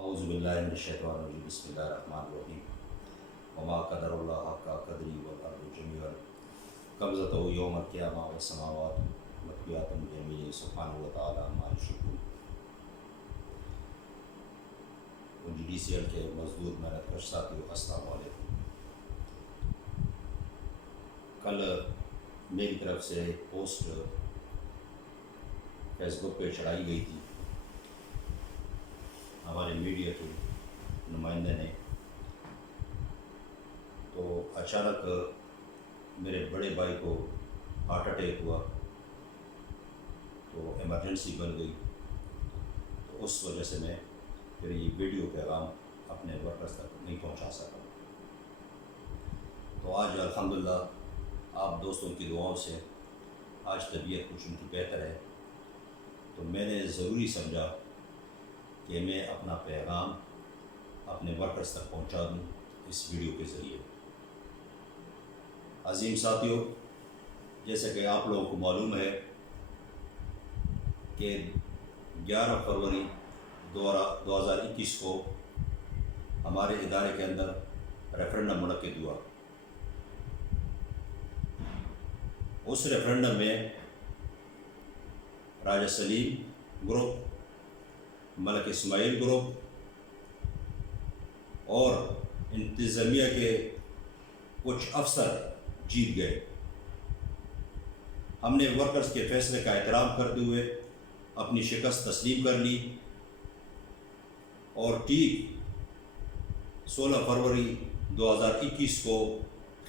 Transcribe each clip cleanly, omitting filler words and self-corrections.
اعوذ باللہ من الشیطان الرجیم بسم اللہ الرحمن الرحیم وما قدر اللہ حق قدری والارض جمیعا قبضتہ یوم القیامہ والسماوات مطویات بیمینہ سبحانہ وتعالی عما یشرکون۔ GDCL کے مزدور محنت کش ساتھیو السلام علیکم۔ کل میری طرف سے ایک پوسٹ فیس بک پہ چڑھائی گئی تھی ہمارے میڈیا کے نمائندے نے، تو اچانک میرے بڑے بھائی کو ہارٹ اٹیک ہوا تو ایمرجنسی بن گئی، تو اس وجہ سے میں پھر یہ ویڈیو پیغام اپنے ورکرز تک نہیں پہنچا سکا۔ تو آج الحمدللہ آپ دوستوں کی دعاؤں سے آج طبیعت کچھ ان کی بہتر ہے، تو میں نے ضروری سمجھا کہ میں اپنا پیغام اپنے ورکرز تک پہنچا دوں اس ویڈیو کے ذریعے۔ عظیم ساتھیوں، جیسے کہ آپ لوگوں کو معلوم ہے کہ 11 فروری 2021 کو ہمارے ادارے کے اندر ریفرنڈم منعقد ہوا۔ اس ریفرنڈم میں راجہ سلیم گروپ، ملک اسماعیل گروپ اور انتظامیہ کے کچھ افسر جیت گئے۔ ہم نے ورکرز کے فیصلے کا احترام کرتے ہوئے اپنی شکست تسلیم کر لی، اور ٹھیک 16 فروری 2021 کو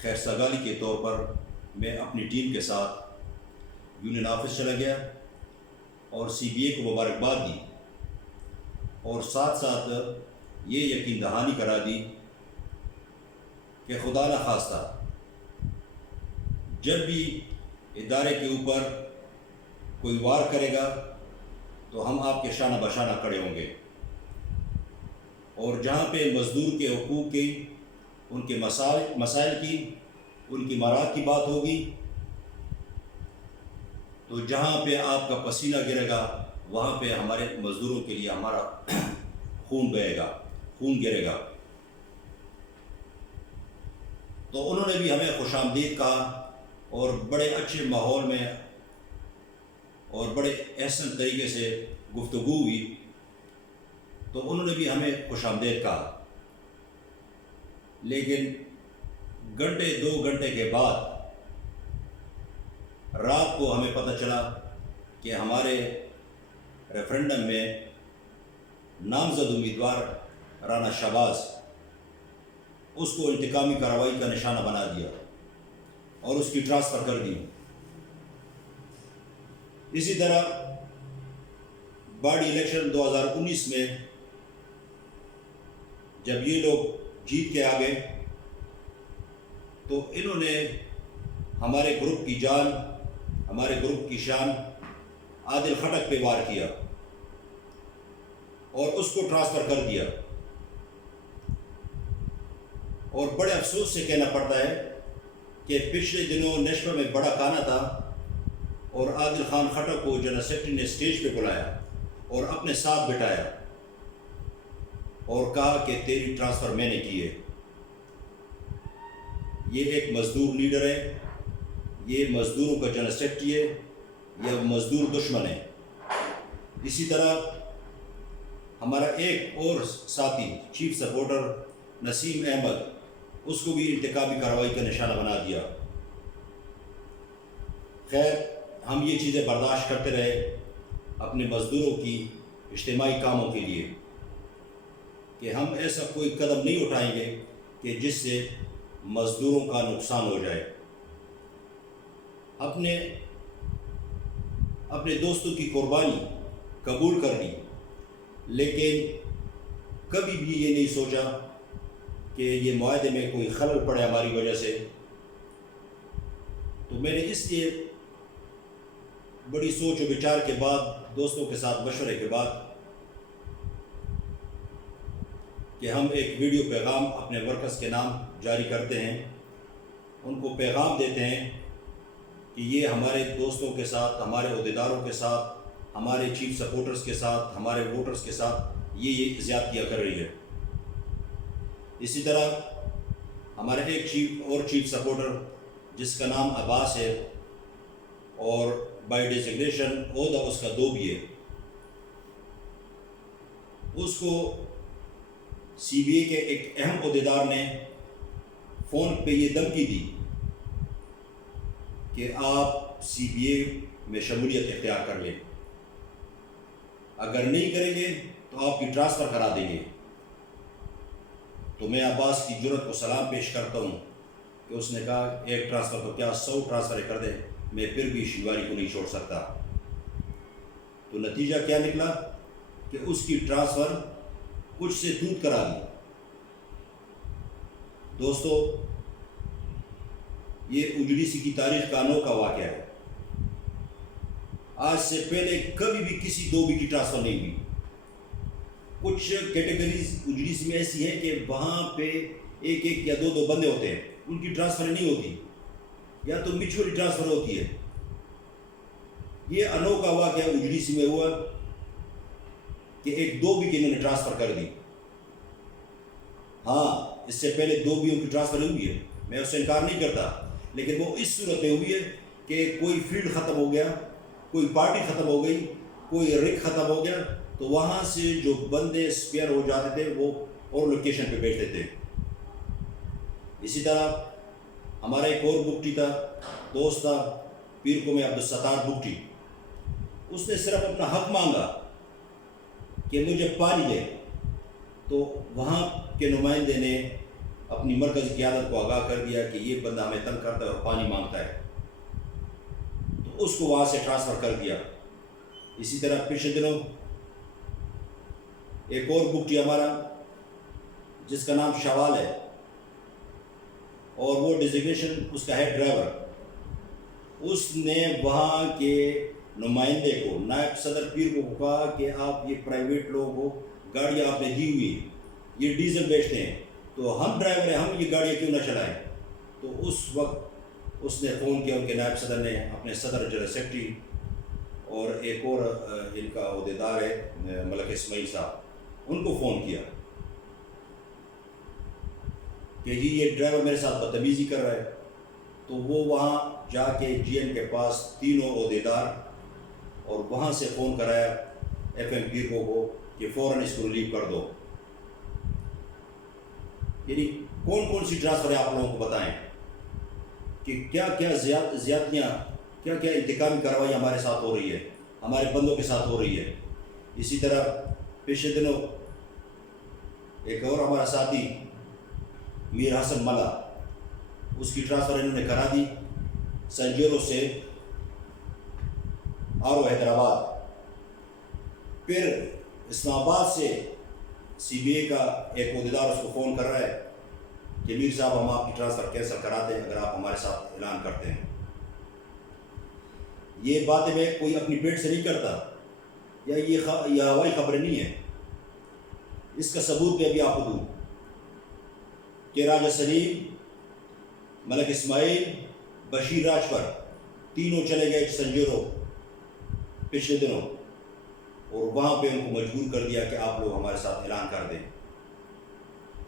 خیر سگالی کے طور پر میں اپنی ٹیم کے ساتھ یونین آفس چلا گیا اور CBA کو مبارکباد دی، اور ساتھ ساتھ یہ یقین دہانی کرا دی کہ خدا نخواستہ جب بھی ادارے کے اوپر کوئی وار کرے گا تو ہم آپ کے شانہ بشانہ کھڑے ہوں گے، اور جہاں پہ مزدور کے حقوق کی، ان کے مسائل کی، ان کی مراعات کی بات ہوگی، تو جہاں پہ آپ کا پسینہ گرے گا وہاں پہ ہمارے مزدوروں کے لیے ہمارا خون بہے گا، خون گرے گا۔ تو انہوں نے بھی ہمیں خوش آمدید کہا، اور بڑے اچھے ماحول میں اور بڑے احسن طریقے سے گفتگو ہوئی، تو انہوں نے بھی ہمیں خوش آمدید کہا۔ لیکن گھنٹے 2 گھنٹے کے بعد رات کو ہمیں پتہ چلا کہ ہمارے ریفرنڈم میں نامزد امیدوار رانا شہباز، اس کو انتقامی کارروائی کا نشانہ بنا دیا اور اس کی ٹرانسفر کر دی۔ اسی طرح باڈی الیکشن 2019 میں جب یہ لوگ جیت کے آ گئے تو انہوں نے ہمارے گروپ کی جان، ہمارے گروپ کی شان عادل خٹک پہ وار کیا اور اس کو ٹرانسفر کر دیا، اور بڑے افسوس سے کہنا پڑتا ہے کہ پچھلے دنوں نشمہ میں بڑا کانا تھا، اور عادل خان خٹک کو جنرل سیکرٹری نے اسٹیج پہ بلایا اور اپنے ساتھ بٹھایا اور کہا کہ تیری ٹرانسفر میں نے کی ہے۔ یہ ایک مزدور لیڈر ہے، یہ مزدوروں کا جنرل سیکرٹری ہے، یہ مزدور دشمن ہے۔ اسی طرح ہمارا ایک اور ساتھی چیف سپورٹر نسیم احمد، اس کو بھی انتقامی کارروائی کا نشانہ بنا دیا۔ خیر، ہم یہ چیزیں برداشت کرتے رہے اپنے مزدوروں کی اجتماعی کاموں کے لیے، کہ ہم ایسا کوئی قدم نہیں اٹھائیں گے کہ جس سے مزدوروں کا نقصان ہو جائے۔ اپنے دوستوں کی قربانی قبول کر لی، لیکن کبھی بھی یہ نہیں سوچا کہ یہ معاہدے میں کوئی خلل پڑے ہماری وجہ سے۔ تو میں نے اس لیے بڑی سوچ و بچار کے بعد، دوستوں کے ساتھ مشورے کے بعد، کہ ہم ایک ویڈیو پیغام اپنے ورکرز کے نام جاری کرتے ہیں، ان کو پیغام دیتے ہیں کہ یہ ہمارے دوستوں کے ساتھ، ہمارے عہدیداروں کے ساتھ، ہمارے چیف سپورٹرز کے ساتھ، ہمارے ووٹرز کے ساتھ یہ زیادتیاں کر رہی ہے۔ اسی طرح ہمارے ایک چیف سپورٹر جس کا نام عباس ہے اور بائی ڈیزگنیشن عہدہ اس کا 2 بھی ہے، اس کو سی بی اے کے ایک اہم عہدیدار نے فون پہ یہ دھمکی دی کہ آپ سی بی اے میں شمولیت اختیار کر لیں، اگر نہیں کریں گے تو آپ کی ٹرانسفر کرا دیں گے۔ تو میں عباس کی جرأت کو سلام پیش کرتا ہوں کہ اس نے کہا ایک ٹرانسفر کو کیا 100 ٹرانسفر کر دے، میں پھر بھی شیوانی کو نہیں چھوڑ سکتا۔ تو نتیجہ کیا نکلا کہ اس کی ٹرانسفر کچھ سے توت کرا دی۔ دوستو، یہ اجڑیسی کی تاریخ کا انوکھا واقعہ ہے۔ آج سے پہلے کبھی بھی کسی 2 بھی کی ٹرانسفر نہیں ہوئی۔ کچھ کیٹیگریز اجڑیسی میں ایسی ہیں کہ وہاں پہ 1 یا 2 بندے ہوتے ہیں، ان کی ٹرانسفر نہیں ہوتی، یا تو میچولی ٹرانسفر ہوتی ہے۔ یہ انوکھا واقعہ اجڑیسی میں ہوا کہ ایک 2 بھی کی انہوں نے ٹرانسفر کر دی۔ ہاں، اس سے پہلے 2 بھی کی ٹرانسفر ہوئی ہے، میں اس سے انکار نہیں کرتا، لیکن وہ اس صورت میں ہوئی ہے کہ کوئی فیلڈ ختم ہو گیا، کوئی پارٹی ختم ہو گئی، کوئی رک ختم ہو گیا، تو وہاں سے جو بندے اسپیئر ہو جاتے تھے وہ اور لوکیشن پہ بیٹھتے تھے۔ اسی طرح ہمارا ایک اور بگٹی تھا، دوست تھا، پیر کو میں عبدالستار بگٹی، اس نے صرف اپنا حق مانگا کہ مجھے پانی دے، تو وہاں کے نمائندے نے اپنی مرکزی قیادت کو آگاہ کر دیا کہ یہ بندہ ہمیں تنگ کرتا ہے اور پانی مانگتا ہے، تو اس کو وہاں سے ٹرانسفر کر دیا۔ اسی طرح پچھلے دنوں ایک اور بگٹی ہمارا جس کا نام شوال ہے، اور وہ ڈیزگنیشن اس کا ہے ڈرائیور، اس نے وہاں کے نمائندے کو، نائب صدر پیر کو کہا کہ آپ یہ پرائیویٹ لوگوں کو گاڑیاں آپ نے دی ہوئی، یہ ڈیزل بیچتے ہیں، تو ہم ڈرائیور ہیں، ہم یہ گاڑیاں کیوں نہ چلائیں؟ تو اس وقت اس نے فون کیا، ان کے نائب صدر نے اپنے صدر جنرل سیکرٹری اور ایک اور ان کا عہدیدار ہے ملک اسماعیل صاحب، ان کو فون کیا کہ یہ ڈرائیور میرے ساتھ بدتمیزی کر رہا ہے۔ تو وہ وہاں جا کے جی ایم کے پاس 3 عہدیدار، اور وہاں سے فون کرایا ایف ایم پیر کو کہ فوراً اس کو ریلیو کر دو۔ یعنی کون سی ٹرانسفر آپ لوگوں کو بتائیں کہ کیا کیا زیادتیاں، کیا کیا انتقامی کارروائی ہمارے ساتھ ہو رہی ہے، ہمارے بندوں کے ساتھ ہو رہی ہے۔ اسی طرح پچھلے دنوں ایک اور ہمارا ساتھی میر حسن ملا، اس کی ٹرانسفر انہوں نے کرا دی سنجیرو سے آر حیدرآباد۔ پھر اسلام آباد سے سی بی اے کا ایک عہدیدار اس کو فون کر رہا ہے کہ میر صاحب ہم آپ کی ٹرانسفر کینسل کراتے ہیں اگر آپ ہمارے ساتھ اعلان کرتے ہیں۔ یہ باتیں میں کوئی اپنی پیٹ سے نہیں کرتا، یا یہ ہوائی خبریں نہیں ہیں، اس کا ثبوت میں ابھی آپ کو دوں کہ راجہ سلیم، ملک اسماعیل، بشیر راجپر تینوں چلے گئے سنجیرو پچھلے دنوں، اور وہاں پہ ان کو مجبور کر دیا کہ آپ لوگ ہمارے ساتھ اعلان کر دیں۔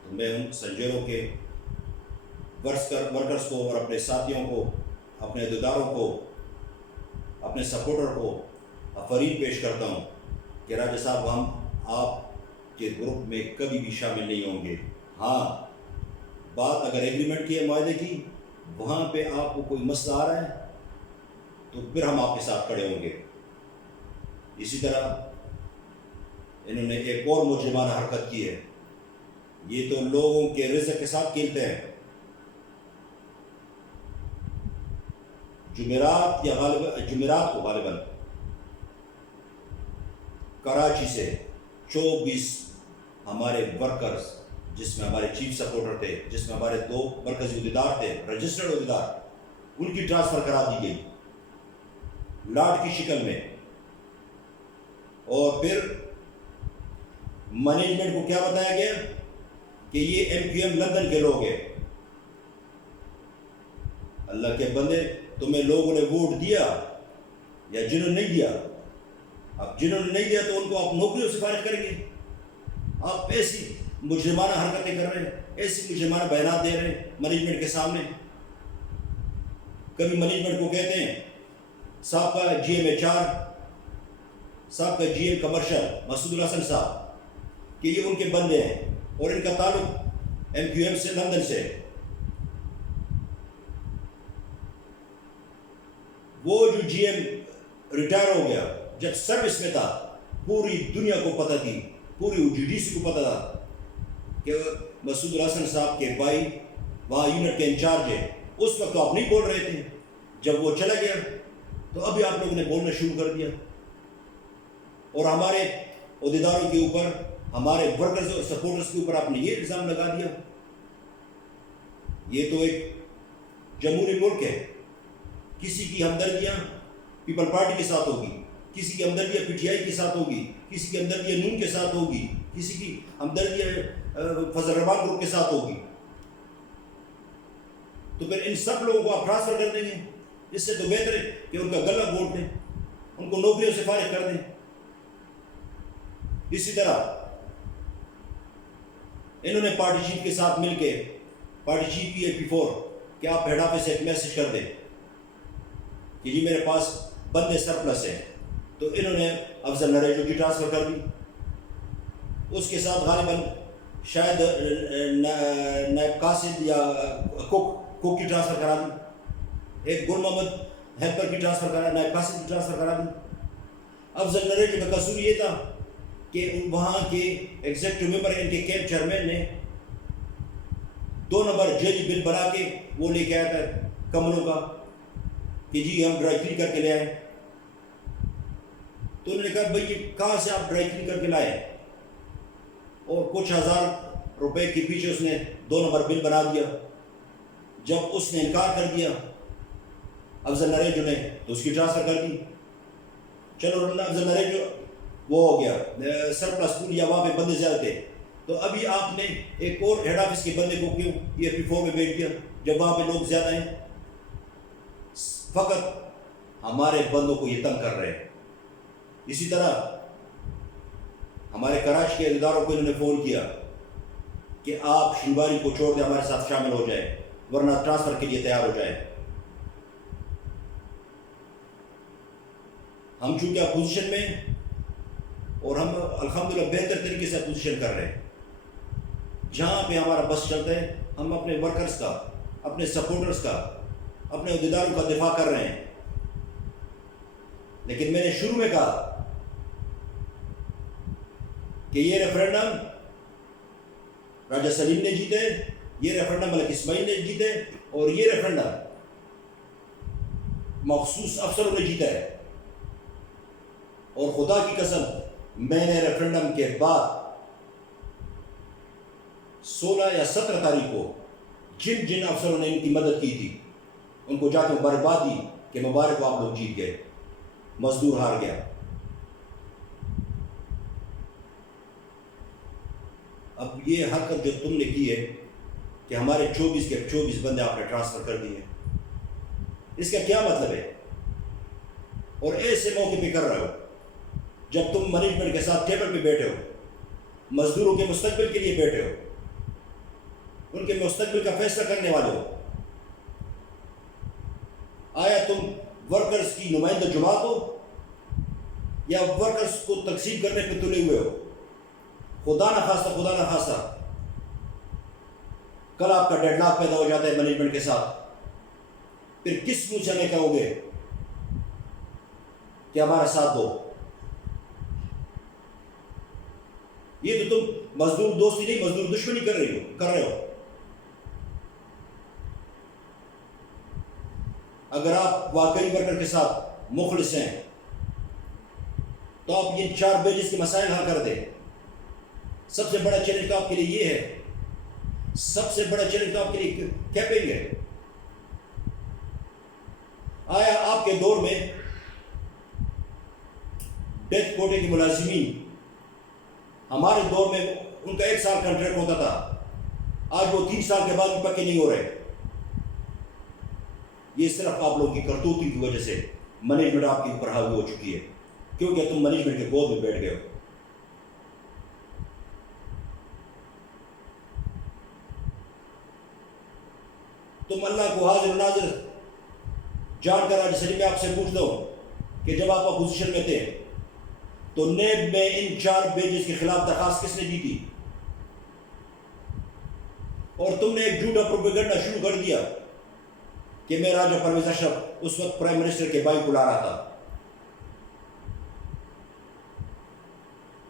تو میں ان سنجیرو کے ورکرز کو اور اپنے ساتھیوں کو، اپنے عہدیداروں کو، اپنے سپورٹر کو افرین پیش کرتا ہوں کہ راجہ صاحب ہم آپ کے گروپ میں کبھی بھی شامل نہیں ہوں گے۔ ہاں، بات اگر ایگریمنٹ کی ہے، معاہدے کی، وہاں پہ آپ کو کوئی مسئلہ آ رہا ہے تو پھر ہم آپ کے ساتھ کھڑے ہوں گے۔ اسی طرح انہوں نے ایک اور مجرمانہ حرکت کی ہے، یہ تو لوگوں کے رزق کے ساتھ کھیلتے ہیں۔ جمعرات کو غالباً کراچی سے 24 ہمارے ورکرز، جس میں ہمارے چیف سپورٹر تھے، جس میں ہمارے 2 مرکزی عہدیدار تھے، رجسٹرڈ عہدیدار، ان کی ٹرانسفر کرا دی گئی لاٹ کی شکل میں۔ اور پھر مینجمنٹ کو کیا بتایا گیا کہ یہ ایم کیو ایم لندن کے لوگ ہیں۔ اللہ کے بندے، تمہیں لوگوں نے ووٹ دیا یا جنہوں نے نہیں دیا؟ اب جنہوں نے نہیں دیا تو ان کو آپ نوکریوں سے فارغ کریں گے، آپ ایسی مجرمانہ حرکتیں کر رہے ہیں، ایسی مجرمانہ بیانات دے رہے ہیں مینجمنٹ کے سامنے. کبھی مینجمنٹ کو کہتے ہیں صاحب کا جی ایم ایچ آر، صاحب کا جی ایم کمرشل مسعود الحسن صاحب کہ یہ ان کے بندے ہیں اور ان کا تعلق ایم کیو ایم سے، لندن سے. وہ جو جی ایم ریٹائر ہو گیا، جب سروس میں تھا پوری دنیا کو پتہ تھی، پوری جی ڈی سی کو پتہ تھا کہ مسعود الحسن صاحب کے بھائی وہاں یونٹ کے انچارج ہے. اس وقت تو آپ نہیں بول رہے تھے، جب وہ چلا گیا تو ابھی آپ لوگوں نے بولنا شروع کر دیا اور ہمارے عہدیداروں کے اوپر، ہمارے ورکرز اور سپورٹرز کے اوپر آپ نے یہ الزام لگا دیا. یہ تو ایک جمہوری ملک ہے، کسی کی ہمدردیاں پیپل پارٹی کے ساتھ ہوگی، کسی کی ہمدردیاں پی ٹی آئی کے ساتھ ہوگی، کسی کی ہمدردیاں نون کے ساتھ ہوگی، کسی کی ہمدردیاں فضل الرحمان گروپ کے ساتھ ہوگی. تو پھر ان سب لوگوں کو آپ ٹرانسفر کر دیں گے؟ اس سے تو بہتر ہے کہ ان کا گلا گھونٹ دیں، ان کو نوکریوں سے فارغ کر دیں. اسی طرح انہوں نے پارٹی چیف کے ساتھ مل کے، پارٹی چیف کی AP4 کہ آپ ہیڈ آفس سے ایک میسج کر دیں کہ جی میرے پاس بندے سرپلس ہیں. تو انہوں نے افضل نریجو کی ٹرانسفر کر دی، اس کے ساتھ غالباً شاید نائب قاصد یا کوک کی ٹرانسفر کرا دی، ایک گل محمد ہیلپر کی ٹرانسفر کرا، نائب قاصد کی ٹرانسفر کرا دی. افضل نریجو کا قصور یہ تھا کہ وہاں کے ایگزیکٹو ممبر، ان کے کیمپ چیئرمین نے 2 نمبر جیلی بل بنا کے وہ لے کے آیا تھا کملوں کا کہ جی ہم ڈرائی کلین کر کے لے آئے. تو انہوں نے کہا بھائی یہ کہاں سے آپ ڈرائی کلین کر کے لائے؟ اور کچھ ہزار روپے کے پیچھے اس نے 2 نمبر بل بنا دیا. جب اس نے انکار کر دیا افضل نریجو نے تو اس کی ٹرانسفر کر دی. چلو افضل نریجو وہ ہو گیا سرپلس پول، یا وہاں پہ بندے زیادہ تھے. تو ابھی آپ نے ایک اور ہیڈ آفس کے بندے کو کیوں AP4 میں بھیج دیا جب وہاں پہ لوگ زیادہ ہیں؟ فقط ہمارے بندوں کو یہ تنگ کر رہے ہیں. اسی طرح ہمارے کراچی کے اداروں کو انہوں نے فون کیا کہ آپ شنواری کو چھوڑ دیں، ہمارے ساتھ شامل ہو جائیں ورنہ ٹرانسفر کے لیے تیار ہو جائیں. ہم چونکہ اپوزیشن میں اور ہم الحمدللہ بہتر طریقے سے اپوزیشن کر رہے ہیں. جہاں پہ ہمارا بس چلتا ہے ہم اپنے ورکرز کا، اپنے سپورٹرز کا، اپنے عہدیداروں کا دفاع کر رہے ہیں. لیکن میں نے شروع میں کہا کہ یہ ریفرینڈم راجہ سلیم نے جیتے، یہ ریفرینڈم ملک اسماعیل نے جیتے، اور یہ ریفرینڈم مخصوص افسروں نے جیتا ہے. اور خدا کی قسم میں نے ریفرینڈم کے بعد 16 یا 17 تاریخ کو جن جن افسروں نے ان کی مدد کی تھی ان کو جا کے مبارکباد دی کہ مبارک ہو آپ لوگ جیت گئے، مزدور ہار گیا. اب یہ حرکت جو تم نے کی ہے کہ ہمارے 24 کے 24 بندے آپ نے ٹرانسفر کر دیے، اس کا کیا مطلب ہے؟ اور ایسے موقع پہ کر رہے ہو جب تم مینجمنٹ کے ساتھ ٹیبل پہ بیٹھے ہو، مزدوروں کے مستقبل کے لیے بیٹھے ہو، ان کے مستقبل کا فیصلہ کرنے والے ہو. آیا تم ورکرز کی نمائندہ جماعت ہو یا ورکرز کو تقسیم کرنے پہ تلے ہوئے ہو؟ خدا نہ خواستہ کل آپ کا ڈیڈ لاک پیدا ہو جاتا ہے مینجمنٹ کے ساتھ، پھر کس منہ سے ہمیں کہو گے کہ ہمارا ساتھ دو؟ یہ تو تم مزدور دوستی نہیں، مزدور دشمنی کر رہے ہو. اگر آپ واقعی ورکر کے ساتھ مخلص ہیں تو آپ یہ 4 بیجز کے مسائل حل کر دیں. سب سے بڑا چیلنج تو آپ کے لیے یہ ہے، سب سے بڑا چیلنج تو آپ کے لیے کیپنگ ہے. آیا آپ کے دور میں ڈیتھ کوٹے کے ملازمین، ہمارے دور میں ان کا 1 سال کنٹریکٹ ہوتا تھا، آج وہ 3 سال کے بعد بھی پکے نہیں ہو رہے. یہ صرف آپ لوگوں کی کرتوتی کی وجہ سے مینجمنٹ آپ کے اوپر حاوی ہو چکی ہے، کیونکہ تم مینجمنٹ کے گود میں بیٹھ گئے ہو. تم اللہ کو حاضر و ناظر جان کر آج سجی میں آپ سے پوچھتا ہوں کہ جب آپ اپوزیشن میں تھے تو نیب میں ان 4 پیجز کے خلاف درخواست کس نے دی تھی؟ اور تم نے ایک جھوٹا پروپیگنڈا شروع کر دیا کہ میں راجہ پرویز اشرف اس وقت پرائم منسٹر کے بھائی کو لا رہا تھا.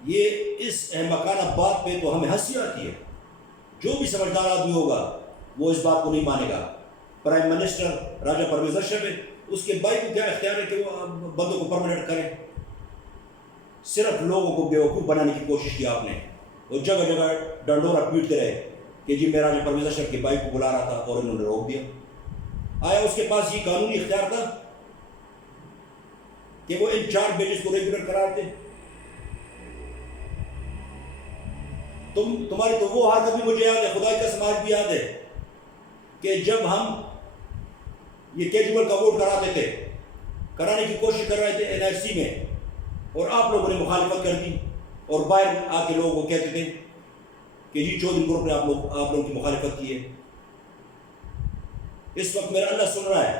یہ اس احمقانہ بات پہ تو ہمیں ہنسی آتی ہے. جو بھی سمجھدار آدمی ہوگا وہ اس بات کو نہیں مانے گا. پرائم منسٹر راجہ پرویز اشرف ہے، اس کے بھائی کو کیا اختیار ہے کہ وہ بندوں کو پرماننٹ کرے؟ صرف لوگوں کو بیوقوف بنانے کی کوشش کی آپ نے. وہ جگہ جگہ ڈنڈورا پیٹتے رہے کہ جی میں راجہ پرویز اشرف کے بھائی کو بلا رہا تھا اور انہوں نے روک دیا. آیا اس کے پاس یہ قانونی اختیار تھا کہ وہ ان 4 پیجز کو ریگولر قرار دے؟ تمہاری تو وہ حرکت بھی مجھے یاد ہے، خدا کی قسم آج بھی یاد ہے، کہ جب ہم یہ کیجریوال کا ووٹ کرانے کی کوشش کر رہے تھے این آر سی میں، اور آپ لوگوں نے مخالفت کر دی اور باہر آ کے لوگوں کو کہتے تھے کہ جی چودھری گروپ نے آپ لوگوں کی مخالفت کی ہے. اس وقت میرا اللہ سن رہا ہے،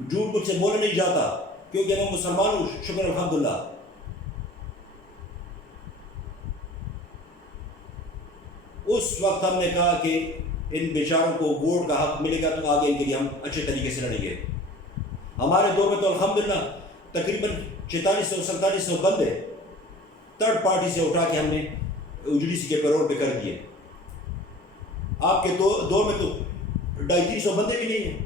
جھوٹ مجھ سے بولا نہیں جاتا کیونکہ میں مسلمان ہوں، شکر الحمدللہ. اس وقت ہم نے کہا کہ ان بیچاروں کو ووٹ کا حق ملے گا تو آگے ان کے لیے ہم اچھے طریقے سے لڑیں گے. ہمارے دور میں تو الحمدللہ تقریباً 4600-4700 بندے تھرڈ پارٹی سے اٹھا کے ہم نے جی ڈی سی کے پیرول پہ کر دیے. آپ کے دور میں تو 250-300 بندے بھی نہیں ہیں.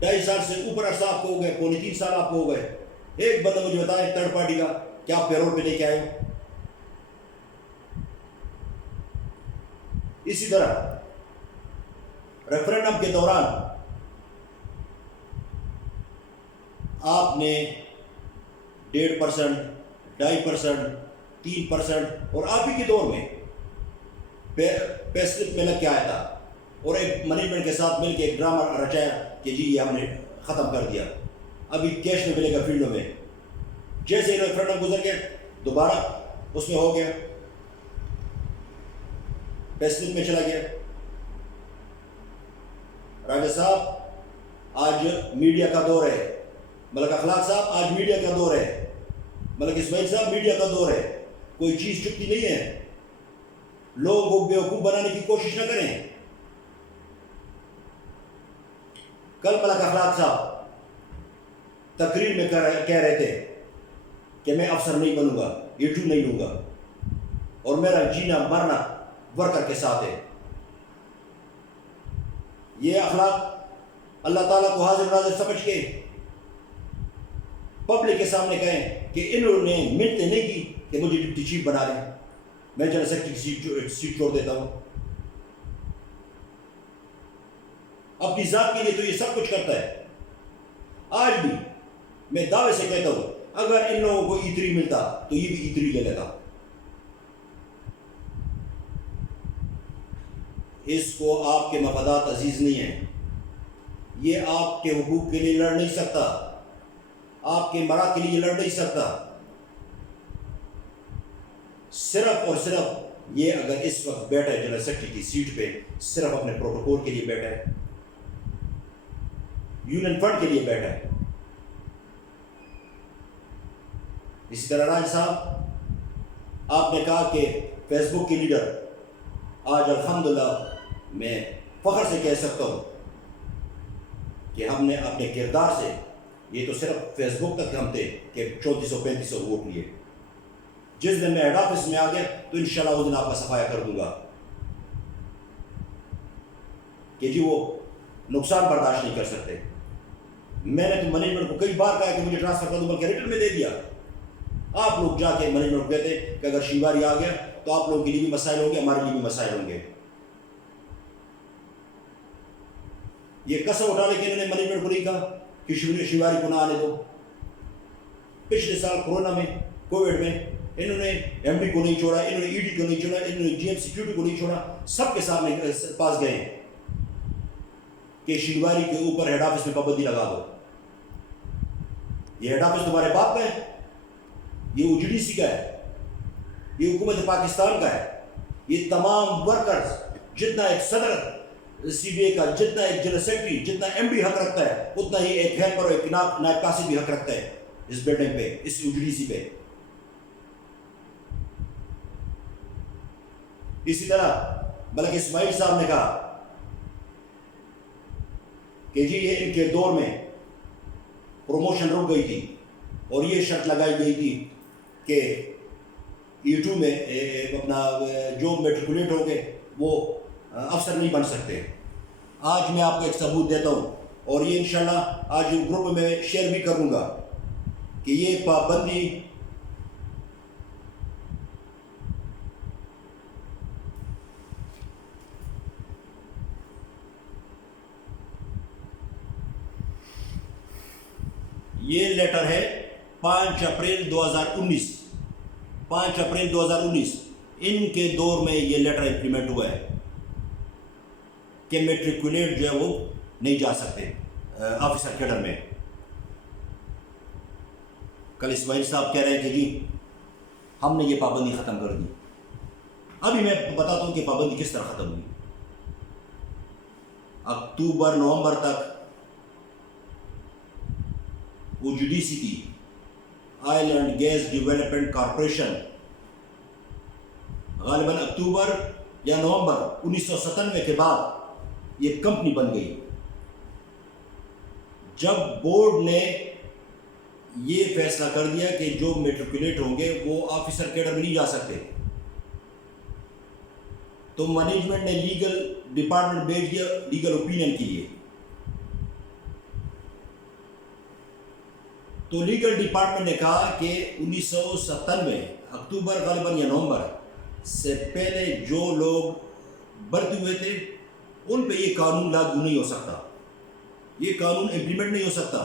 2.5 سال سے اوپر عرصہ آپ کو ہو گئے، 3.25 سال آپ کو ہو گئے. ایک بندہ مجھے بتائیں تھرڈ پارٹی کا کیا آپ پیرول پہ لے کے آئے ہو؟ اسی طرح ریفرینڈم کے دوران آپ نے 1.5%، 2.5%، 3%، اور آپ ہی کے دور میں پے سلپ میں لگ کے آیا تھا اور ایک مینجمنٹ کے ساتھ مل کے ایک ڈرامہ رچایا کہ جی یہ ہم نے ختم کر دیا، ابھی کیش میں ملے گا فیلڈوں میں. جیسے ہی ریفرینڈم گزر گیا دوبارہ اس میں ہو گیا، پے سلپ میں چلا گیا. راجہ صاحب آج میڈیا کا دور ہے، ملک اخلاق صاحب آج میڈیا کا دور ہے، ملک اسماعیل صاحب میڈیا کا دور ہے. کوئی چیز چپتی نہیں ہے. لوگوں کو بیوقوف بنانے کی کوشش نہ کریں. کل ملک اخلاق صاحب تقریر میں کہہ رہے تھے کہ میں افسر نہیں بنوں گا، A2 نہیں لوں گا، اور میرا جینا مرنا ورکر کے ساتھ ہے. یہ اخلاق اللہ تعالیٰ کو حاضر ناظر سمجھ کے پبلک کے سامنے کہیں کہ انہوں نے منت نہیں کی کہ مجھے ڈپٹی چیف بنا دیں، میں جنرل سیکرٹری کی سیٹ چھوڑ دیتا ہوں. اپنی ذات کے لیے تو یہ سب کچھ کرتا ہے. آج بھی میں دعوے سے کہتا ہوں اگر ان لوگوں کو E3 ملتا تو یہ بھی E3 لے لیتا. اس کو آپ کے مفادات عزیز نہیں ہیں. یہ آپ کے حقوق کے لیے لڑ نہیں سکتا، آپ کے مراد کے لیے لڑ نہیں سکتا. صرف اور صرف یہ اگر اس وقت بیٹھا ہے جنرل سیکرٹری کی سیٹ پہ صرف اپنے پروٹوکول کے لیے بیٹھا ہے، یونین فنڈ کے لیے بیٹھا ہے. اسی طرح راج صاحب آپ نے کہا کہ فیس بک کے لیڈر، آج الحمدللہ میں فخر سے کہہ سکتا ہوں کہ ہم نے اپنے کردار سے، یہ تو صرف فیس بک تک ہم تھے کہ 3400-3500 ووٹ لیے. جس دن میں ہیڈ آفس میں آ گیا تو انشاءاللہ وہ دن آپ کا صفایا کر دوں گا کہ جی وہ نقصان برداشت نہیں کر سکتے. میں نے تو مینجمنٹ کو کئی بار کہا کہ مجھے ٹرانسفر کر دوں، بلکہ ریٹرن میں دے دیا. آپ لوگ جا کے مینجمنٹ کو کہتے کہ اگر شیواری آ گیا تو آپ لوگوں کے لیے بھی مسائل ہوں گے، ہمارے لیے بھی مسائل ہوں گے. یہ قسم اٹھانے کے انہوں نے مینجمنٹ کو نہیں کہا کہ شیواری کو نہ آنے دو. پچھلے سال کورونا میں، کووڈ میں انہوں نے ایم ڈی کو نہیں چھوڑا، انہوں نے ای ڈی کو نہیں چھوڑا، انہوں نے جی ایم سیکیورٹی کو نہیں چھوڑا. سب کے سامنے پاس گئے کہ شیواری کے اوپر ہیڈ آفس میں پابندی لگا دو. یہ ہیڈ آفس تمہارے باپ کا ہے، یہ OGDC کا ہے، یہ حکومت پاکستان کا ہے. یہ تمام ورکرز جتنا ایک صدر سی بی اے کا جتنا ایک جنرل سیکرٹری، جتنا ایم ڈی حق رکھتا ہے، اتنا ہی ایک ہیلپر اور ایک نائب قاصد بھی حق رکھتا ہے اس بلڈنگ پہ، اس یو ڈی سی پہ. اسی طرح ملک اسماعیل صاحب نے کہا کہ جی یہ ان کے دور میں پروموشن رک گئی تھی اور یہ شرط لگائی گئی تھی کہ E2 میں اپنا جو میٹریکولیٹ ہو گئے وہ افسر نہیں بن سکتے. آج میں آپ کو ایک ثبوت دیتا ہوں اور یہ انشاءاللہ آج گروپ میں شیئر بھی کروں گا کہ یہ پابندی یہ لیٹر ہے 5 اپریل 2019. 5 اپریل 2019 ان کے دور میں یہ لیٹر امپلیمنٹ ہوا ہے کہ میٹریکولیٹ جو ہے وہ نہیں جا سکتے آفیسر کیڈر میں. کل اسماعیل صاحب کہہ رہے ہیں کہ جی ہم نے یہ پابندی ختم کر دی. ابھی میں بتاتا ہوں کہ پابندی کس طرح ختم ہوئی. اکتوبر نومبر تک او جی ڈی سی کی oil and gas development corporation غالباً اکتوبر یا نومبر 1997 کے بعد یہ کمپنی بن گئی. جب بورڈ نے یہ فیصلہ کر دیا کہ جو میٹریکولیٹ ہوں گے وہ آفیسر کیڈر میں نہیں جا سکتے تو مینجمنٹ نے لیگل ڈپارٹمنٹ بھیج دیا لیگل اوپینین کے لیے. تو لیگل ڈپارٹمنٹ نے کہا کہ 1997 اکتوبر غالباً یا نومبر سے پہلے جو لوگ بھرتی ہوئے تھے ان پہ یہ قانون لاگو نہیں ہو سکتا، یہ قانون امپلیمنٹ نہیں ہو سکتا.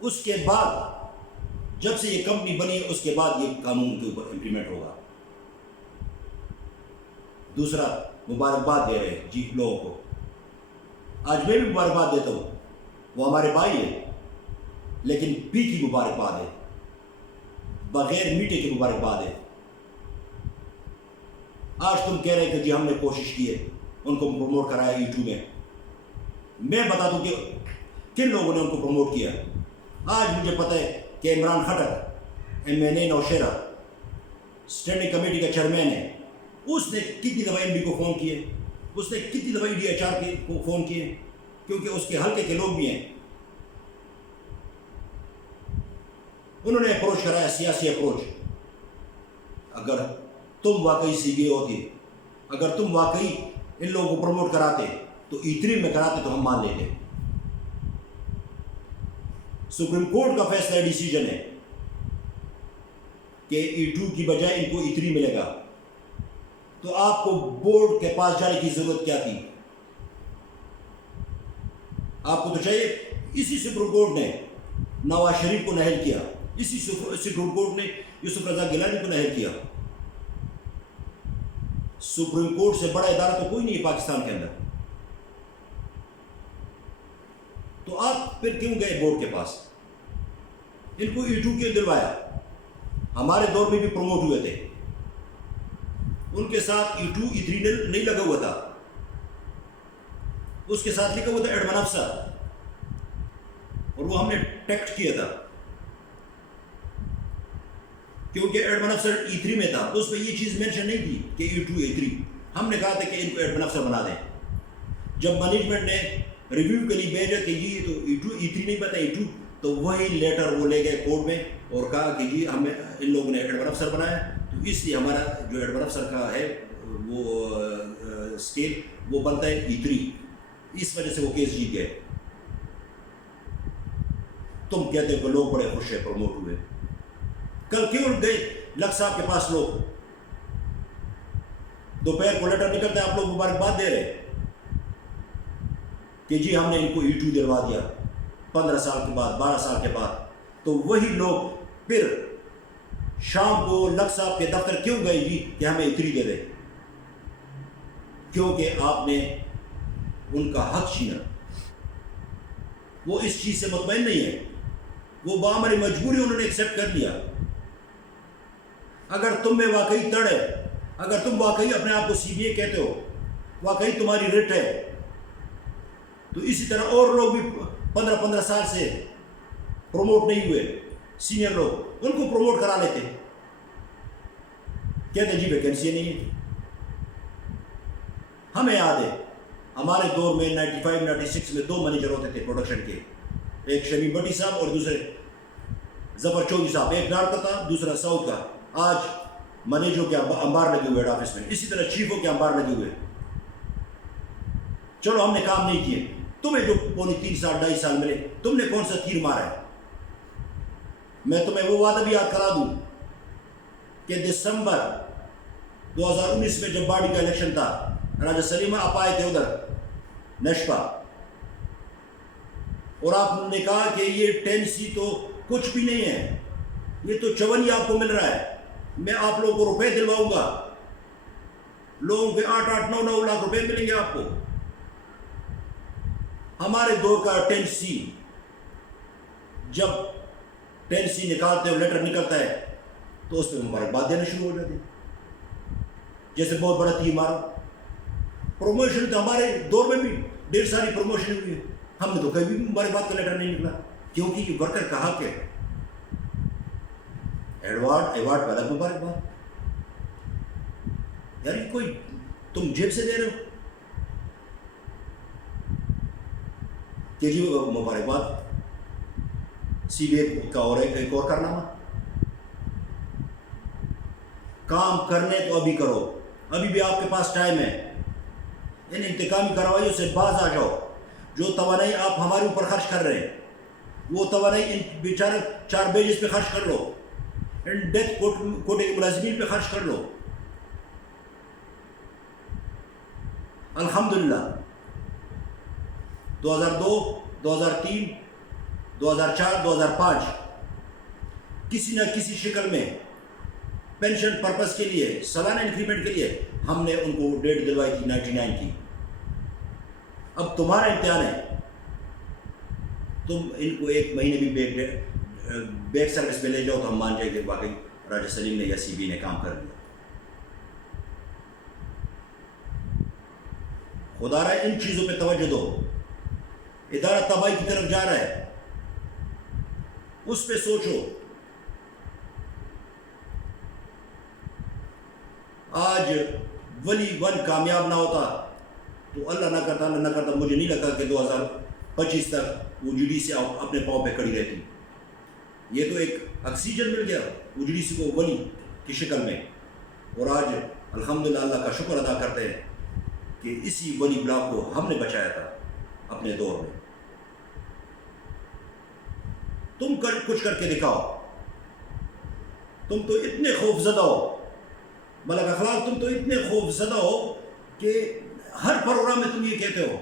اس کے بعد جب سے یہ کمپنی بنی اس کے بعد یہ قانون کے اوپر امپلیمنٹ ہوگا. دوسرا مبارکباد دے رہے ہیں جی لوگوں کو. آج میں بھی مبارکباد دیتا ہوں، وہ ہمارے بھائی ہیں لیکن پی کی مبارکباد ہے، بغیر میٹھے کی مبارکباد ہے. آج تم کہہ رہے ہیں کہ جی ہم نے کوشش کی ہے ان کو پروموٹ کرایا E2 میں. میں بتا دوں کہ کن لوگوں نے ان کو پروموٹ کیا. آج مجھے پتہ ہے کہ Imran Khattak MNA Nowshera standing committee کا چیئرمین ہے، اس نے کتنی دفعہ MD کو فون کیے، اس نے کتنی دفعہ EDHR کو فون کیے، کیونکہ اس کے حلقے کے لوگ بھی ہیں. انہوں نے اپروچ کرایا، سیاسی اپروچ. اگر تم واقعی CBA ہوتے، اگر تم واقعی ان لوگوں کو پروموٹ کراتے تو E3 میں کراتے تو ہم مان لیتے. سپریم کورٹ کا فیصلہ ڈیسیجن ہے کہ E2 کی بجائے ان کو E3 ملے گا. تو آپ کو بورڈ کے پاس جانے کی ضرورت کیا تھی؟ آپ کو تو چاہیے. اسی سپریم کورٹ نے نواز شریف کو نااہل کیا، اسی سپریم کورٹ نے یوسف رضا گیلانی کو نااہل کیا. سپریم کورٹ سے بڑا ادارہ تو کوئی نہیں ہے پاکستان کے اندر. تو آپ پھر کیوں گئے بورڈ کے پاس؟ ان کو E2 کیوں دلوایا؟ ہمارے دور میں بھی پروموٹ ہوئے تھے، ان کے ساتھ E2 E3 نہیں لگا ہوا تھا، اس کے ساتھ لکھا ہوا تھا ایڈمن افسر، اور وہ ہم نے ٹیکٹ کیا تھا کیونکہ ایڈمن افسر E3 میں تھا. اس میں یہ چیز مینشن نہیں تھی کہ E2 E3. ہم نے کہا تھا کہ ان کو ایڈمن افسر بنا دیں. جب مینجمنٹ نے ریویو کے لیے بھیجا کہ جی تو E2 E3 نہیں پتا E2، تو وہی لیٹر وہ لے گئے کورٹ میں اور کہا کہ جی ہمیں ان لوگوں نے ایڈمن افسر بنایا، تو اس لیے ہمارا جو ایڈمن افسر کا ہے وہ اسکیل وہ بنتا ہے E3. اس وجہ سے وہ کیس جیت گئے. تم کہتے ہو کہ لوگ بڑے خوش ہیں پروموٹ ہوئے. کل کیوں گئے لک صاحب کے پاس لوگ؟ دوپہر کو لیٹر نکلتا ہے، آپ لوگ مبارکباد دے رہے کہ جی ہم نے ان کو E2 دلوا دیا 15 سال کے بعد، 12 سال کے بعد. تو وہی لوگ پھر شام کو لک صاحب کے دفتر کیوں گئے جی کہ ہمیں E3 دے دیں؟ کیونکہ آپ نے ان کا حق چھینا. وہ اس چیز سے مطمئن نہیں ہے، وہ بامری مجبوری انہوں نے ایکسیپٹ کر لیا. اگر تم میں واقعی تڑ ہے، اگر تم واقعی اپنے آپ کو CBA کہتے ہو، واقعی تمہاری رٹ ہے تو اسی طرح اور لوگ بھی 15 سال سے پروموٹ نہیں ہوئے، سینئر لوگ ان کو پروموٹ کرا لیتے، کہتے جی ویکینسی نہیں ہے۔ ہمیں یاد ہے ہمارے دور میں 95-96 میں 2 مینیجر ہوتے تھے پروڈکشن کے، ایک شمیم بٹی صاحب اور دوسرے ظفر چودھری صاحب، ایک نارتھ کا تھا دوسرا ساؤتھ کا۔ آج مینیجروں کے انبار لگے ہوئے ہیڈ آفس میں، اسی طرح چیفوں کے انبار لگے ہوئے۔ چلو ہم نے کام نہیں کیے، تمہیں جو 3.5 سال ملے تم نے کون سا تیر مارا ہے؟ میں تمہیں وہ وعدہ بھی یاد کرا دوں کہ دسمبر 2019 میں جب باڈی کا الیکشن تھا، راجہ سلیمہ آپ آئے تھے ادھر نشپا، اور آپ نے کہا کہ یہ 10C تو کچھ بھی نہیں ہے، یہ تو 54 آپ کو مل رہا ہے، میں آپ لوگوں کو روپے دلواؤں گا، لوگوں کے 8-9 لاکھ روپے ملیں گے آپ کو۔ ہمارے دور کا 10C، جب 10C نکالتے اور لیٹر نکلتا ہے تو اس پہ مبارکباد دینا شروع ہو جاتے، جیسے بہت بڑا تیر مارا۔ پروموشن تو ہمارے دور میں بھی ڈھیر ساری پروموشن ہوئی ہے، ہم نے تو کبھی بھی مبارکباد کا لیٹر نہیں نکلا، کیونکہ یہ ورکر کا حق ہے۔ ایوارڈ پہ الگ مبارکباد، یار یہ کوئی تم جیب سے دے رہے ہو کہ جی مبارکباد سی بی کا اور ایک اور کارنامہ۔ کام کرنے تو ابھی کرو، ابھی بھی آپ کے پاس ٹائم ہے، ان انتقامی کارروائیوں سے باز آ جاؤ۔ جو توانائی آپ ہمارے اوپر خرچ کر رہے ہیں وہ توانائی ان بیچارے 4 بیجز پہ خرچ کر لو، ان ڈیتھ کوٹے کے ملازمین پہ خرچ کر لو۔ الحمدللہ 2002، 2003، 2004، 2005 کسی نہ کسی شکل میں پینشن پرپس کے لیے، سالانہ انکریمنٹ کے لیے ہم نے ان کو ڈیٹ دلوائی تھی 99 کی۔ اب تمہارا امتحان ہے، تم ان کو 1 مہینے بھی بیک سروس میں لے جاؤ تو ہم مان جائیں کہ واقعی راجہ سلیم نے یا سی بی نے کام کر لیا۔ خدا رہا ہے ان چیزوں پہ توجہ دو۔ ادارہ تباہی کی طرف جا رہا ہے، اس پہ سوچو۔ آج ولی 1 کامیاب نہ ہوتا تو اللہ نہ کرتا مجھے نہیں لگتا کہ 2025 تک وہ جی ڈی سی اپنے پاؤں پہ کھڑی رہتی۔ یہ تو ایک آکسیجن مل گیا وہ جی ڈی سی کو ولی کی شکل میں، اور آج الحمدللہ اللہ کا شکر ادا کرتے ہیں کہ اسی ولی بلاک کو ہم نے بچایا تھا اپنے دور میں۔ تم کچھ کر کے دکھاؤ۔ تم تو اتنے خوف زدہ ہو، ملک اخلاق، تم تو اتنے خوف زدہ ہو کہ ہر پروگرام میں تم یہ کہتے ہو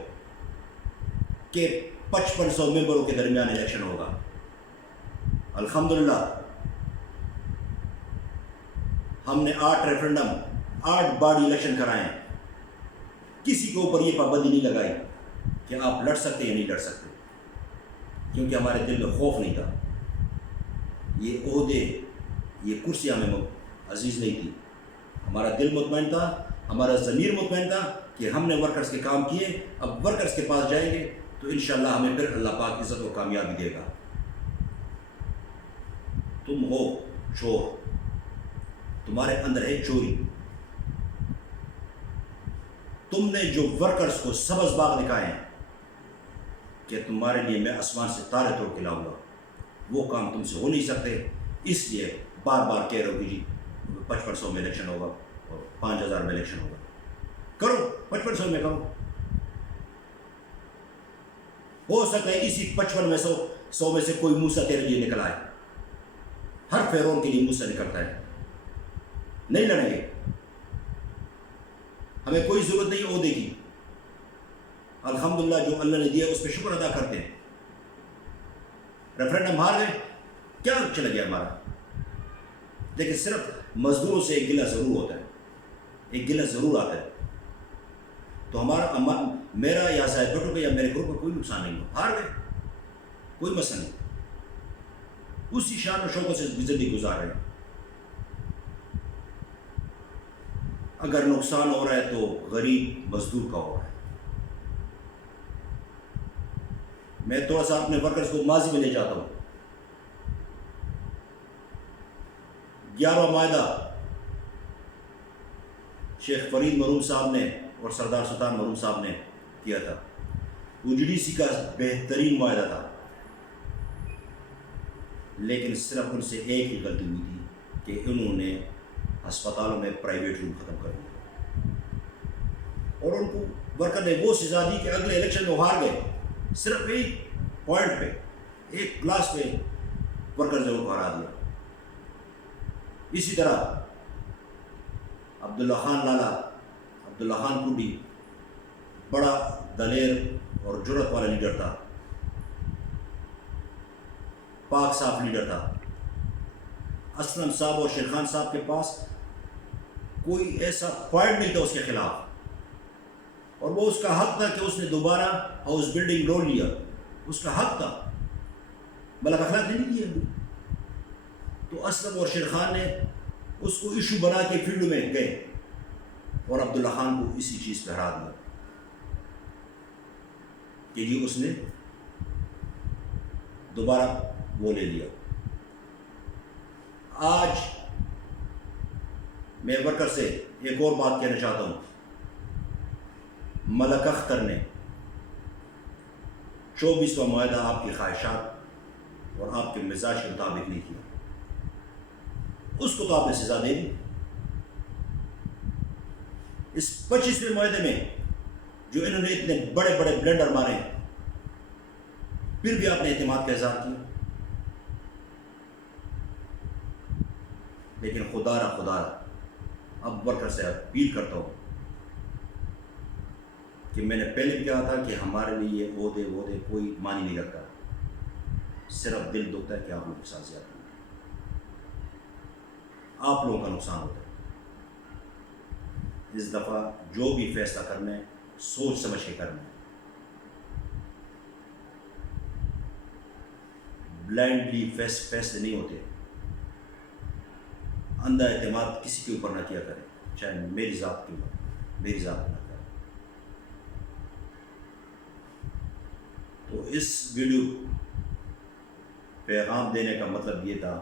کہ 5500 ممبروں کے درمیان الیکشن ہوگا۔ الحمدللہ ہم نے 8 ریفرنڈم 8 باڈی الیکشن کرائے ہیں، کسی کے اوپر یہ پابندی نہیں لگائی کہ آپ لڑ سکتے یا نہیں لڑ سکتے، کیونکہ ہمارے دل میں خوف نہیں تھا۔ یہ عہدے، یہ کرسی ہمیں عزیز نہیں تھی، ہمارا دل مطمئن تھا، ہمارا ضمیر مطمئن تھا کہ ہم نے ورکرز کے کام کیے، اب ورکرز کے پاس جائیں گے تو انشاءاللہ ہمیں پھر اللہ پاک عزت و کامیابی دے گا۔ تم ہو چور، تمہارے اندر ہے چوری۔ تم نے جو ورکرز کو سبز باغ دکھائے ہیں کہ تمہارے لیے میں آسمان سے تارے توڑ کے لاؤں گا، وہ کام تم سے ہو نہیں سکتے، اس لیے بار بار کہہ رہے ہو کہ جی 5500 میں الیکشن ہوگا اور 5000 میں الیکشن ہوگا۔ کرو 5500 میں کرو، ہو سکتا ہے اسی 55 میں 100 میں سے کوئی موسیٰ تیرے لیے نکل آئے۔ ہر فرعون کے لیے موسیٰ نکلتا ہے۔ نہیں لڑیں گے، ہمیں کوئی ضرورت نہیں عہدے کی، الحمدللہ جو اللہ نے دیا اس پہ شکر ادا کرتے ہیں۔ ریفرنڈم ہار گئے، کیا چلا گیا ہمارا؟ لیکن صرف مزدوروں سے ایک گلہ ضرور ہوتا ہے، ایک گلہ ضرور آتا ہے، تو ہمارا میرا یا زاہد بھٹو کا یا میرے گروپ کا کوئی نقصان نہیں ہو، ہار گئے، کوئی مسئلہ نہیں، اسی شان و شوکت سے زندگی گزار رہے ہیں۔ اگر نقصان ہو رہا ہے تو غریب مزدور کا ہو رہا ہے۔ میں تھوڑا سا اپنے ورکرز کو ماضی میں لے جاتا ہوں۔ 11واں معاہدہ شیخ فرید مرحوم صاحب نے اور سردار سلطان مرحوم صاحب نے کیا تھا۔ وہ GDC کا بہترین معاہدہ تھا، لیکن صرف ان سے ایک ہی غلطی ہوئی تھی کہ انہوں نے ہسپتالوں میں پرائیویٹ روم ختم کر دیا، اور ان کو ورکر نے وہ سزا دی کہ اگلے الیکشن میں ہار گئے۔ صرف ایک پوائنٹ پہ، ایک کلاس پہ ورکر نے ان کو ہرا دیا۔ اسی طرح عبداللہ خان لالا، عبداللہ خان کنڈی بڑا دلیر اور جرأت والا لیڈر تھا، پاک صاف لیڈر تھا۔ اسلم صاحب اور شیر خان صاحب کے پاس کوئی ایسا پوائنٹ نہیں تھا اس کے خلاف، اور وہ اس کا حق تھا کہ اس نے دوبارہ ہاؤس بلڈنگ لون لیا، اس کا حق تھا، بلکہ اخلاق نے نہیں کیا۔ تو اسلم اور شیر خان نے اس کو ایشو بنا کے فیلڈ میں گئے اور عبداللہ خان کو اسی چیز پہ ہرا دیا کہ جی اس نے دوبارہ وہ لے لیا۔ آج میں ورکر سے ایک اور بات کہنا چاہتا ہوں۔ ملک اختر نے 24واں معاہدہ آپ کی خواہشات اور آپ کے مزاج کے مطابق نہیں کیا، اس کو تو آپ نے سزا دے دی۔ اس 25ویں معاہدے میں جو انہوں نے اتنے بڑے بڑے بلنڈر مارے ہیں، پھر بھی آپ نے اعتماد کا اظہار کیا۔ لیکن خدا را اب ورکر سے اپیل کرتا ہوں کہ میں نے پہلے بھی کہا تھا کہ ہمارے لیے یہ عہدے کوئی معنی نہیں رکھتا، صرف دل دکھتا ہے کہ آپ لوگوں کے ساتھ زیادہ آپ لوگوں کا نقصان ہوتا ہے۔ اس دفعہ جو بھی فیصلہ کرنا ہے سوچ سمجھ کے کرنا ہے، بلائنڈلی فیصلے نہیں ہوتے۔ اندھا اعتماد کسی کے اوپر نہ کیا کریں، چاہے میری ذات کے اوپر، میری ذات نہ کریں۔ تو اس ویڈیو پیغام دینے کا مطلب یہ تھا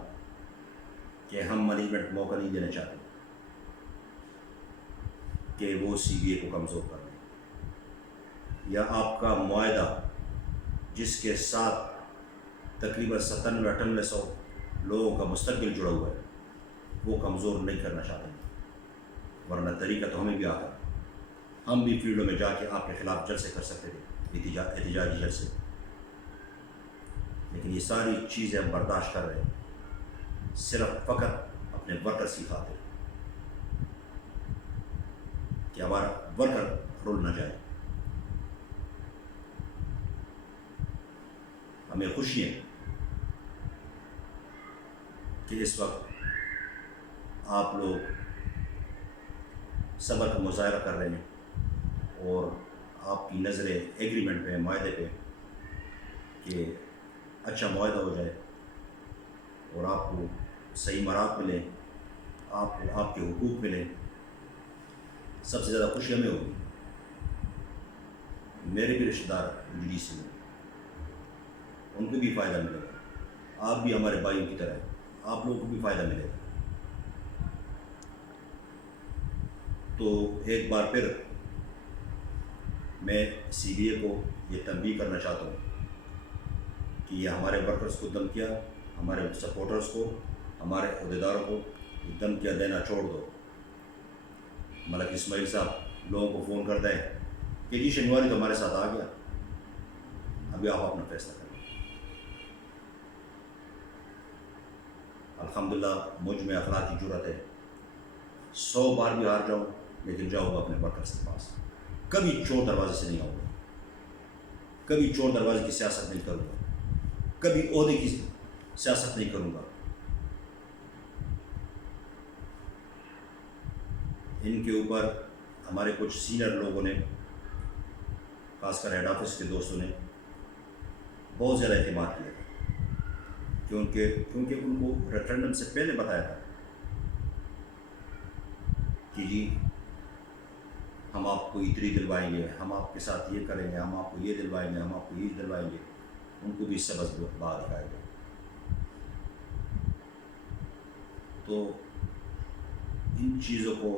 کہ ہم مینجمنٹ موقع نہیں دینا چاہتے کہ وہ CBA کو کمزور کر دیں، یا آپ کا معاہدہ جس کے ساتھ تقریباً 97-98 لوگوں کا مستقبل جڑا ہوا ہے وہ کمزور نہیں کرنا چاہتے ہیں، ورنہ طریقہ تو ہمیں بھی آتا ہے، ہم بھی فیلڈوں میں جا کے آپ کے خلاف جلسے کر سکتے تھے، احتجاجی جلسے، لیکن یہ ساری چیزیں ہم برداشت کر رہے ہیں صرف فقط اپنے ورکرز کی خاطر کہ ہمارا ورکر رول نہ جائے۔ ہمیں خوشی ہے کہ اس وقت آپ لوگ صبر کا مظاہرہ کر رہے ہیں اور آپ کی نظریں ایگریمنٹ پہ، معاہدے پہ، کہ اچھا معاہدہ ہو جائے اور آپ کو صحیح مراد ملے، آپ کو آپ کے حقوق ملے۔ سب سے زیادہ خوشی ہمیں ہوگی، میرے بھی رشتہ دار GDC میں، ان کو بھی فائدہ ملے گا، آپ بھی ہمارے بھائیوں کی طرح ہیں، آپ لوگوں کو بھی فائدہ ملے گا۔ تو ایک بار پھر میں CBA کو یہ تنبیہ کرنا چاہتا ہوں کہ یہ ہمارے ورکرز کو دھمکیاں، ہمارے سپورٹرز کو، ہمارے عہدیداروں کو یہ دھمکیاں دینا چھوڑ دو۔ ملک اسماعیل صاحب لوگوں کو فون کرتے ہیں کہ جی شنواری تو ہمارے ساتھ آ گیا، ابھی آپ اپنا فیصلہ کریں۔ الحمدللہ مجھ میں اخلاقی جرأت ہے، 100 بار بھی ہار جاؤں لیکن جاؤں گا اپنے ورکرز کے پاس، کبھی چور دروازے سے نہیں آؤں گا، کبھی چور دروازے کی سیاست نہیں کروں گا، کبھی عہدے کی سیاست نہیں کروں گا۔ ان کے اوپر ہمارے کچھ سینئر لوگوں نے، خاص کر ہیڈ آفس کے دوستوں نے بہت زیادہ اعتماد کیا تھا، کیونکہ ان کو ریفرینڈم سے پہلے بتایا تھا کہ جی ہم آپ کو اتنی دلوائیں گے، ہم آپ کے ساتھ یہ کریں گے، ہم آپ کو یہ دلوائیں گے، ہم آپ کو یہ دلوائیں گے، ان کو بھی سبز باغ دکھائے گا۔ تو ان چیزوں کو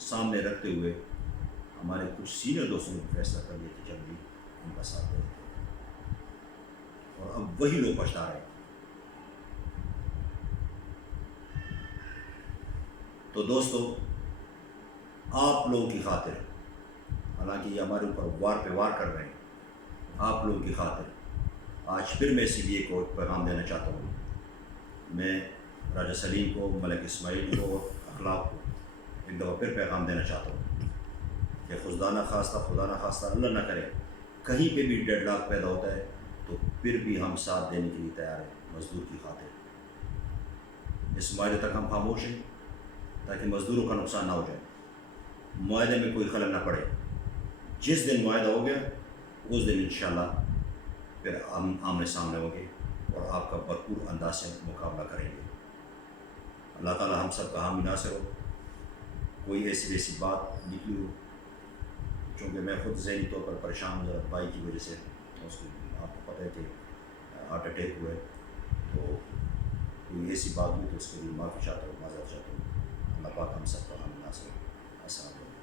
سامنے رکھتے ہوئے ہمارے کچھ سینئر دوستوں نے فیصلہ کر لیا کہ جب بھی ان کا ساتھ دیں، اور اب وہی لوگ پچھتا رہے ہیں۔ تو دوستو، آپ لوگوں کی خاطر، حالانکہ یہ ہمارے اوپر وار پہ وار کر رہے ہیں، آپ لوگوں کی خاطر آج پھر میں CBA کو ایک پیغام دینا چاہتا ہوں۔ میں راجہ سلیم کو، ملک اسماعیل کو اور اخلاق کو ایک دفعہ پھر پیغام دینا چاہتا ہوں کہ خدا نہ خواستہ اللہ نہ کرے کہیں پہ بھی ڈیڈ لاک پیدا ہوتا ہے تو پھر بھی ہم ساتھ دینے کے لیے تیار ہیں مزدور کی خاطر۔ اس معاہدے تک ہم خاموش ہیں تاکہ مزدوروں کا نقصان نہ ہو جائے، معاہدے میں کوئی خلل نہ پڑے۔ جس دن معاہدہ ہو گیا اس دن انشاءاللہ پھر ہم آمنے سامنے ہوں گے اور آپ کا بھرپور انداز سے مقابلہ کریں گے۔ اللہ تعالیٰ ہم سب کا حامی ناصر ہو۔ کوئی ایسی ویسی بات نکلی ہو، چونکہ میں خود ذہنی طور پر پریشان ہوں ذرا بھائی کی وجہ سے، اس کو آپ کو پتہ ہے کہ ہارٹ اٹیک ہوئے، تو کوئی ایسی بات ہوئی تو اس کے لیے معافی چاہتا ہوں، معذرت چاہتا ہوں۔ اللہ پاک ہم سب کا حامی ناصر ہو۔ السلام علیکم۔